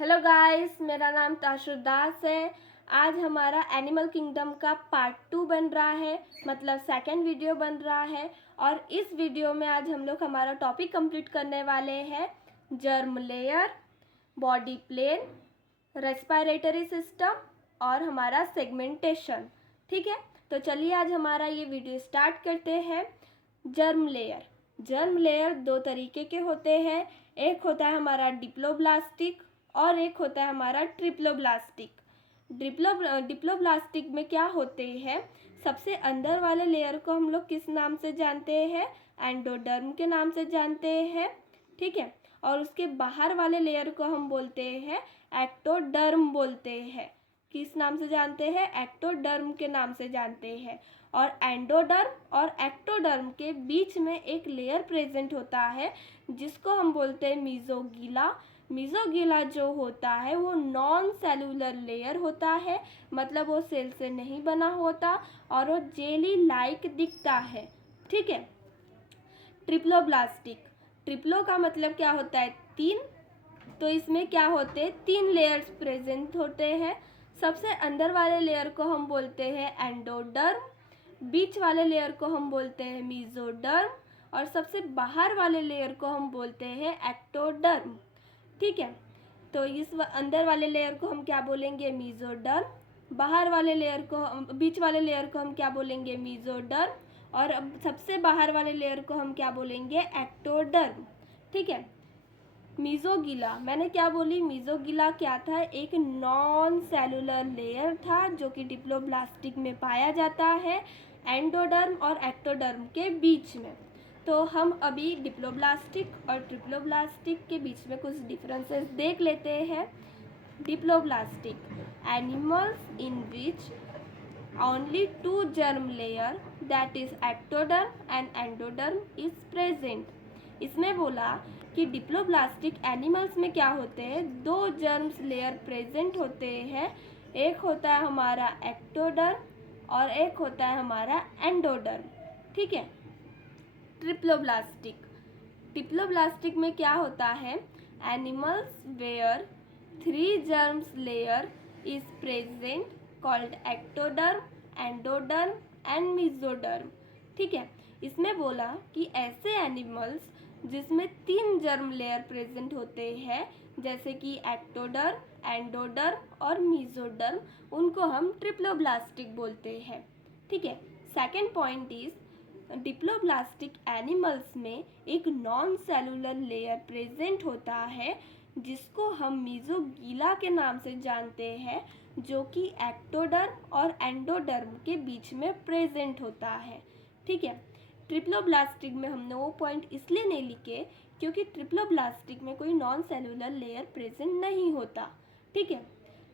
Hello guys, मेरा नाम ताशुर दास है। आज हमारा एनिमल किंगडम का पार्ट 2 बन रहा है, मतलब सेकंड वीडियो बन रहा है। और इस वीडियो में आज हम लोग हमारा टॉपिक कंप्लीट करने वाले हैं germ layer, body plane, respiratory system और हमारा सेगमेंटेशन। ठीक है, तो चलिए आज हमारा ये वीडियो स्टार्ट करते हैं। जर्म लेयर दो तरीके के होते हैं। एक होता है हमारा डिप्लोब्लास्टिक और एक होता है हमारा ट्रिप्लोब्लास्टिक। डिप्लोब्लास्टिक में क्या होते हैं, सबसे अंदर वाले लेयर को हम लोग किस नाम से जानते हैं, एंडोडर्म के नाम से जानते हैं। ठीक है, और उसके बाहर वाले लेयर को हम बोलते हैं एक्टोडर्म बोलते हैं। किस नाम से जानते हैं, एक्टोडर्म के नाम से जानते हैं। और एंडोडर्म और एक्टोडर्म के बीच में एक लेयर प्रेजेंट होता है जिसको हम बोलते हैं मीजोगीला। मीजोगीला जो होता है वो नॉन सेलुलर लेयर होता है, मतलब वो सेल से नहीं बना होता और वो जेली लाइक दिखता है। ठीक है। ट्रिप्लो का मतलब क्या होता है, तीन। तो इसमें क्या होते हैं, तीन लेयर्स प्रेजेंट होते हैं। सबसे अंदर वाले लेयर को हम बोलते हैं एंडोडर्म, बीच वाले लेयर को हम बोलते हैं मीजोडर्म और सबसे बाहर वाले लेयर को हम बोलते हैं एक्टोडर्म। ठीक है, तो इस अंदर वाले लेयर को हम क्या बोलेंगे, मीजोडर्म। बाहर वाले लेयर को, बीच वाले लेयर को हम क्या बोलेंगे, मीजोडर्म। और अब सबसे बाहर वाले लेयर को हम क्या बोलेंगे, एक्टोडर्म। ठीक है। मीजोगीला, मैंने क्या बोली, मीजोगीला क्या था, एक नॉन सेलुलर लेयर था जो कि डिप्लोब्लास्टिक में पाया जाता है, एंडोडर्म और एक्टोडर्म के बीच में। तो हम अभी डिप्लोब्लास्टिक और ट्रिप्लोब्लास्टिक के बीच में कुछ डिफरेंसेस देख लेते हैं। Diploblastic, animals in which only two germ layer, that is ectoderm and endoderm is present। इसमें बोला कि डिप्लोब्लास्टिक एनिमल्स में क्या होते हैं, दो जर्म्स लेयर प्रेजेंट होते हैं। एक होता है हमारा एक्टोडर्म और एक होता है हमारा एंडोडर्म। ठीक है। डिप्लोब्लास्टिक में क्या होता है, animals where three germs layer is present called ectoderm, endoderm and mesoderm. ठीक है, इसमें बोला कि ऐसे एनिमल्स जिसमें तीन जर्म लेयर प्रेजेंट होते हैं, जैसे कि एक्टोडर्म, एंडोडर्म और मीजोडर्म, उनको हम ट्रिप्लोब्लास्टिक बोलते हैं। ठीक है। Second point is diploblastic animals में एक नॉन सेलुलर लेयर प्रेजेंट होता है जिसको हम मीजोगीला के नाम से जानते हैं, जो कि एक्टोडर्म और एंडोडर्म के बीच में प्रेजेंट होता है। ठीक है। ट्रिप्लोब्लास्टिक में हमने वो पॉइंट इसलिए नहीं लिखे क्योंकि ट्रिप्लोब्लास्टिक में कोई नॉन सेलुलर लेयर प्रेजेंट नहीं होता। ठीक है।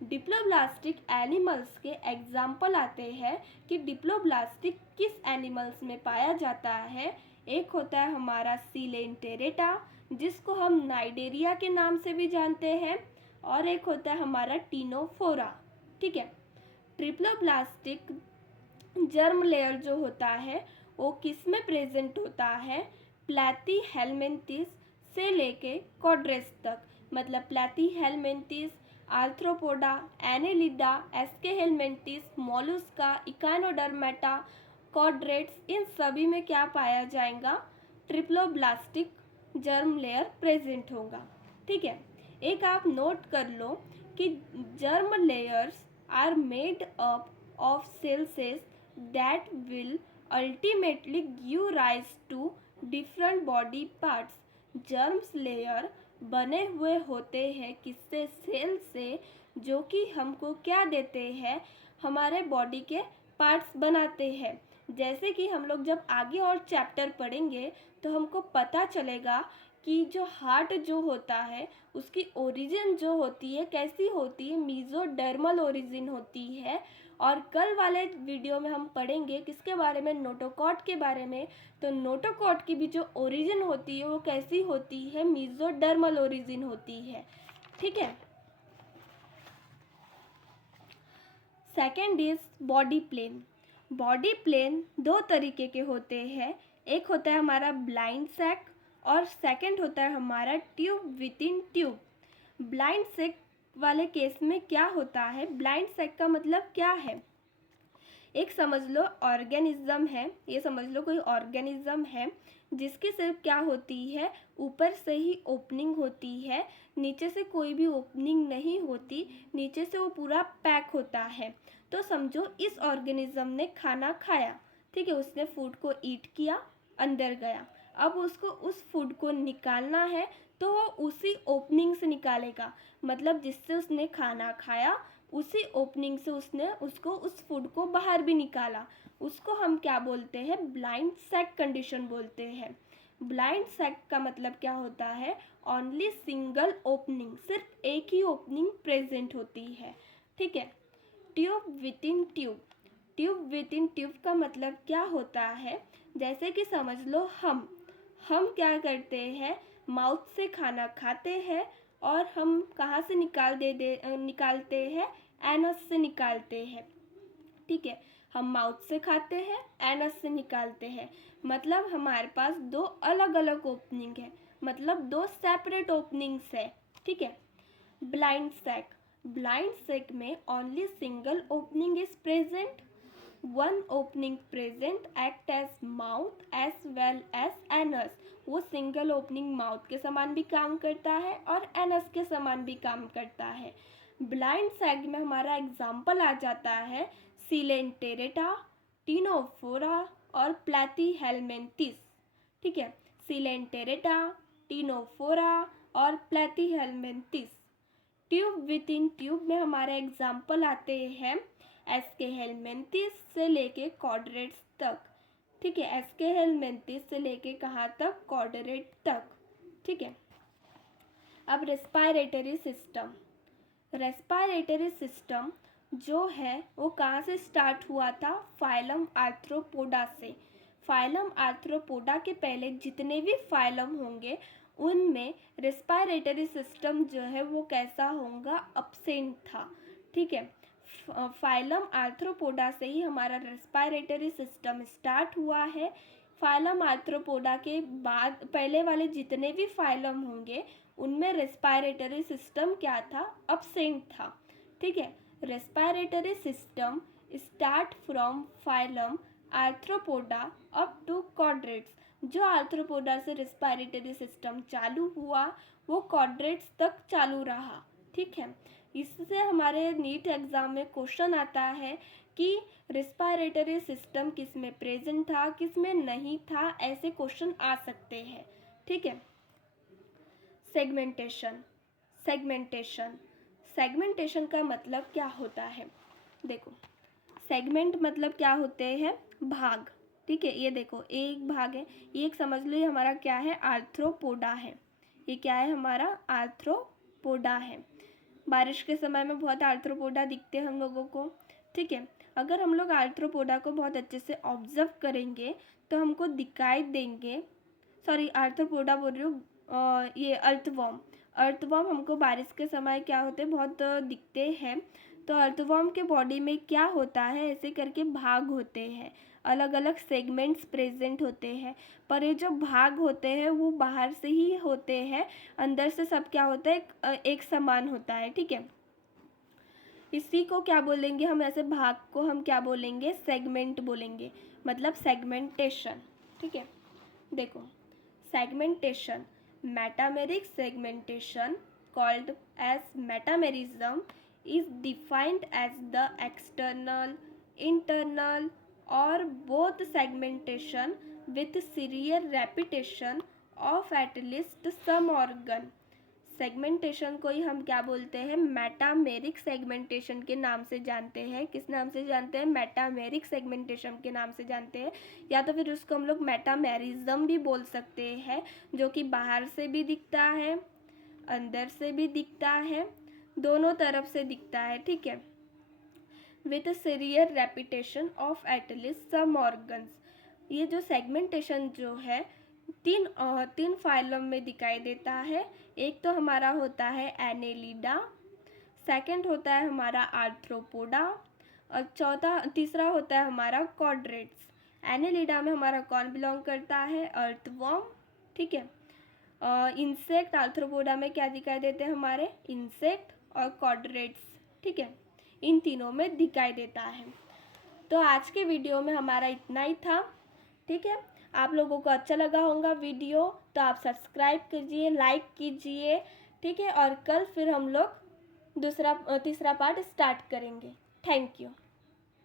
डिप्लोब्लास्टिक एनिमल्स के एग्जाम्पल आते हैं कि डिप्लोब्लास्टिक किस एनिमल्स में पाया जाता है। एक होता है हमारा सीलेंटेरेटा, जिसको हम नाइडेरिया के नाम से भी जानते हैं, और एक होता है हमारा टीनोफोरा। ठीक है। ट्रिप्लोब्लास्टिक जर्म लेयर जो होता है वो किस में प्रेजेंट होता है, प्लैथीहेल्मिन्थिस से लेके कॉड्रेस तक, मतलब प्लैथीहेल्मिन्थिस, आर्थ्रोपोडा, एनेलिडा, एस्केहेल्मिन्थिस, मोलुस्का, इकानोडर्मेटा, कॉड्रेट्स, इन सभी में क्या पाया जाएगा, ट्रिप्लोब्लास्टिक जर्म लेयर प्रेजेंट होगा। ठीक है। एक आप नोट कर लो कि germ layers are made up of cells that will ultimately give rise to different body parts. Germs layer बने हुए होते हैं किससे, सेल से, जो कि हमको क्या देते हैं, हमारे बॉडी के पार्ट्स बनाते हैं। जैसे कि हम लोग जब आगे और चैप्टर पढ़ेंगे तो हमको पता चलेगा कि जो हार्ट जो होता है उसकी ओरिजिन जो होती है कैसी होती है, मीजोडर्मल ओरिजिन होती है। और कल वाले वीडियो में हम पढ़ेंगे किसके बारे में, नोटोकॉट के बारे में। तो नोटोकॉट की भी जो ओरिजिन होती है वो कैसी होती है, मीजोडर्मल ओरिजिन होती है। ठीक है। Second is body plane. Body plane दो तरीके के होते हैं। एक होता है हमारा ब्लाइंड सैक और सेकंड होता है हमारा tube within tube. Blind sac वाले केस में क्या होता है, ब्लाइंड सैक का मतलब क्या है। एक समझ लो ऑर्गेनिज्म है, ये समझ लो कोई ऑर्गेनिज्म है जिसकी सिर्फ क्या होती है, ऊपर से ही ओपनिंग होती है, नीचे से कोई भी ओपनिंग नहीं होती, नीचे से वो पूरा पैक होता है। तो समझो इस ऑर्गेनिज्म ने खाना खाया, ठीक है, उसने फूड को ईट किया, अंदर गया, अब उसको उस फूड को निकालना है तो वो उसी ओपनिंग से निकालेगा, मतलब जिससे उसने खाना खाया उसी ओपनिंग से उसने उसको उस फूड को बाहर भी निकाला, उसको हम क्या बोलते हैं, ब्लाइंड सैक कंडीशन बोलते हैं। ब्लाइंड सैक का मतलब क्या होता है, ओनली सिंगल ओपनिंग, सिर्फ एक ही ओपनिंग प्रेजेंट होती है, ठीक है। Tube within tube, tube within tube का मतलब क्या होता है, जैसे कि समझ लो हम क्या करते हैं, माउथ से खाना खाते हैं और हम कहाँ से निकालते हैं, एनस से निकालते हैं, ठीक है। हम माउथ से खाते हैं, एनस से निकालते हैं, मतलब हमारे पास दो अलग अलग ओपनिंग है, मतलब दो सेपरेट ओपनिंग्स है, ठीक है। ब्लाइंड सैक, ब्लाइंड सैक में only single opening is present, one opening present act as mouth as well as anus, वो सिंगल ओपनिंग माउथ के समान भी काम करता है और एनस के समान भी काम करता है। ब्लाइंड सैक में हमारा एग्जाम्पल आ जाता है सिलेंटेरेटा, टिनोफोरा और प्लैथीहेल्मिन्थिस, ठीक है। सिलेंटेरेटा, टिनोफोरा और प्लैथीहेल्मिन्थिस। ट्यूब विद इन ट्यूब में हमारे एग्जाम्पल आते हैं एस्केहेलमिन्थिस से लेके कॉर्डेट्स तक, ठीक है, एस्केहेलमिन्थिस से लेके कहाँ तक, कॉर्डेट तक, ठीक है। अब रेस्पायरेटरी सिस्टम, रेस्पायरेटरी सिस्टम जो है वो कहाँ से स्टार्ट हुआ था, फाइलम आर्थ्रोपोडा से। फाइलम आर्थ्रोपोडा के पहले जितने भी फाइलम होंगे उनमें रेस्पायरेटरी सिस्टम जो है वो कैसा होगा, अब्सेंट था, ठीक है। फाइलम आर्थ्रोपोडा से ही हमारा रेस्पायरेटरी सिस्टम स्टार्ट हुआ है। फाइलम आर्थ्रोपोडा के बाद पहले वाले जितने भी फाइलम होंगे उनमें रेस्पायरेटरी सिस्टम क्या था, अब्सेंट था, ठीक है। Respiratory system start from phylum Arthropoda up to chordates, जो आर्थ्रोपोडा से रेस्पायरेटरी सिस्टम चालू हुआ वो कॉर्डेट्स तक चालू रहा, ठीक है। इससे हमारे नीट एग्जाम में क्वेश्चन आता है कि रेस्पायरेटरी सिस्टम किस में प्रेजेंट था, किस में नहीं था, ऐसे क्वेश्चन आ सकते हैं, ठीक है। सेगमेंटेशन, सेगमेंटेशन, सेगमेंटेशन का मतलब क्या होता है, देखो सेगमेंट मतलब क्या होते हैं, भाग, ठीक है। ये देखो एक भाग है, ये एक समझ लो ये हमारा क्या है, आर्थ्रोपोडा है, ये क्या है हमारा, आर्थ्रोपोडा है। बारिश के समय में बहुत आर्थ्रोपोडा दिखते हैं हम लोगों को, ठीक है। अगर हम लोग आर्थ्रोपोडा को बहुत अच्छे से ऑब्जर्व करेंगे तो हमको दिखाई देंगे, सॉरी आर्थ्रोपोडा बोल रही हूँ, ये अर्थवर्म, अर्थवर्म हमको बारिश के समय क्या होते हैं, बहुत दिखते हैं। तो अर्थवर्म के बॉडी में क्या होता है, ऐसे करके भाग होते हैं, अलग अलग सेगमेंट्स प्रेजेंट होते हैं, पर ये जो भाग होते हैं वो बाहर से ही होते हैं, अंदर से सब क्या होता है, एक समान होता है, ठीक है। इसी को क्या बोलेंगे हम, ऐसे भाग को हम क्या बोलेंगे, सेगमेंट बोलेंगे, मतलब सेगमेंटेशन, ठीक है। देखो segmentation, metameric segmentation called as metamerism is defined as the external, internal or both segmentation with serial repetition of at least some organ। Segmentation को ही हम क्या बोलते हैं, मेटामेरिक सेगमेंटेशन के नाम से जानते हैं। किस नाम से जानते हैं, मेटामेरिक सेगमेंटेशन के नाम से जानते हैं, या तो फिर उसको हम लोग मेटामेरिज्म भी बोल सकते हैं, जो कि बाहर से भी दिखता है, अंदर से भी दिखता है, दोनों तरफ से दिखता है, ठीक है। With serial repetition of at least some organs, ये जो सेगमेंटेशन जो है तीन फाइलम में दिखाई देता है। एक तो हमारा होता है एनेलिडा, सेकंड होता है हमारा आर्थ्रोपोडा और तीसरा होता है हमारा कॉर्डेट्स। एनेलिडा में हमारा कौन बिलोंग करता है, अर्थवर्म, ठीक है। इंसेक्ट, आर्थ्रोपोडा में क्या दिखाई देते हैं हमारे इंसेक्ट, और क्वाड्रेट्स, ठीक है, इन तीनों में दिखाई देता है। तो आज के वीडियो में हमारा इतना ही था, ठीक है। आप लोगों को अच्छा लगा होगा वीडियो तो आप सब्सक्राइब कीजिए, लाइक कीजिए, ठीक है। और कल फिर हम लोग तीसरा पार्ट स्टार्ट करेंगे। Thank you.